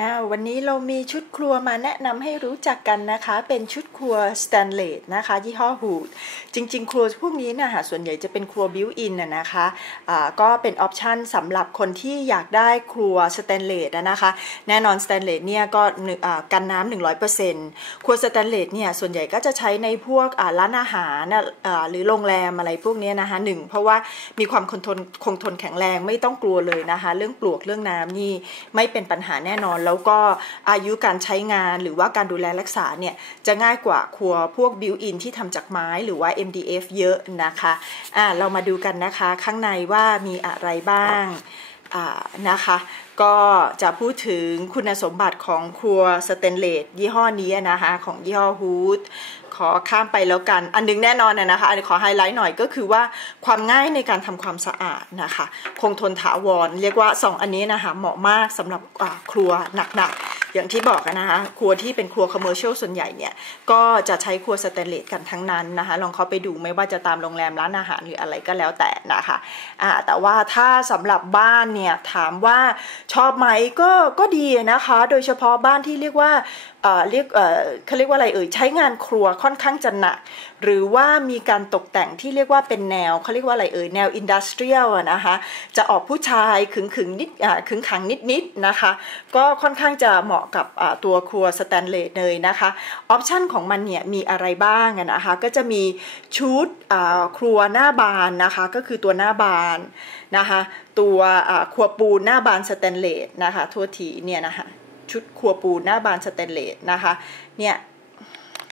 อ้าววันนี้เรามีชุดครัวมาแนะนำให้รู้จักกันนะคะ เป็นชุดครัวสแตนเลสนะคะ ยี่ห้อฮูดจริง ๆ ครัวพวกนี้นะคะส่วนใหญ่จะเป็นครัวบิวอินนะคะะก็เป็นออปชันสำหรับคนที่อยากได้ครัวสแตนเลสนะคะ แน่นอนสแตนเลสเนี่ยก็กันน้ำหนึ่งร้อยเปอร์เซ็นต์ครัวสแตนเลสเนี่ยส่วนใหญ่ก็จะใช้ในพวกร้านอาหารหรือโรงแรมอะไรพวกนี้นะคะหนึ่งเพราะว่ามีความคงทนคงทนแข็งแรงไม่ต้องกลัวเลยนะคะ เรื่องปลวกเรื่องน้ำนี่ไม่เป็นปัญหาแน่นอนแล้วก็อายุการใช้งานหรือว่าการดูแลรักษาเนี่ยจะง่ายกว่าครัวพวกบิวอินที่ทำจากไม้หรือว่า MDF เยอะนะคะอ่าเรามาดูกันนะคะข้างในว่ามีอะไรบ้าง นะคะ ก็จะพูดถึงคุณสมบัติของครัวสเตนเลสยี่ห้อนี้นะคะของยี่ห้อฮูดขอข้ามไปแล้วกัน อันนึงแน่นอนนะคะอันนี้ขอไฮไลท์หน่อยก็คือว่าความง่ายในการทำความสะอาดนะคะ คงทนถาวร เรียกว่า 2 อันนี้นะคะเหมาะมากสำหรับครัวหนักๆ อย่างที่บอกนะคะครัวที่เป็นครัวคอมเมอร์เชียลส่วนใหญ่เนี่ยก็จะใช้ครัวสแตนเลสกันทั้งนั้นนะคะลองเข้าไปดูไม่ว่าจะตามโรงแรมร้านอาหารหรืออะไรก็แล้วแต่นะคะอ่าแต่ว่าถ้าสำหรับบ้านเนี่ยถามว่าชอบไหมก็ก็ดีนะคะ โดยเฉพาะบ้านที่เรียกว่าเรียกเขาเรียกว่าอะไรเอ่ยใช้งานครัวค่อนข้างจะหนัก หรือว่ามีการตกแต่งที่เรียกว่าเป็นแนวเขาเรียกว่าอะไรเอ่ยแนวอินดัสเทรียลนะคะจะออกผู้ชายขึงขึงนิดขึงขังนิดนิดนะคะ ก็ค่อนข้างจะเหมาะกับตัวครัวสแตนเลสเลยนะคะออปชันของมันเนี่ยมีอะไรบ้างนะคะก็จะมีชุดครัวหน้าบานนะคะก็คือตัวหน้าบานนะคะตัวครัวปูนหน้าบานสแตนเลสนะคะทั่วทีเนี่ยนะคะชุดครัวปูนหน้าบานสแตนเลสนะคะเนี่ย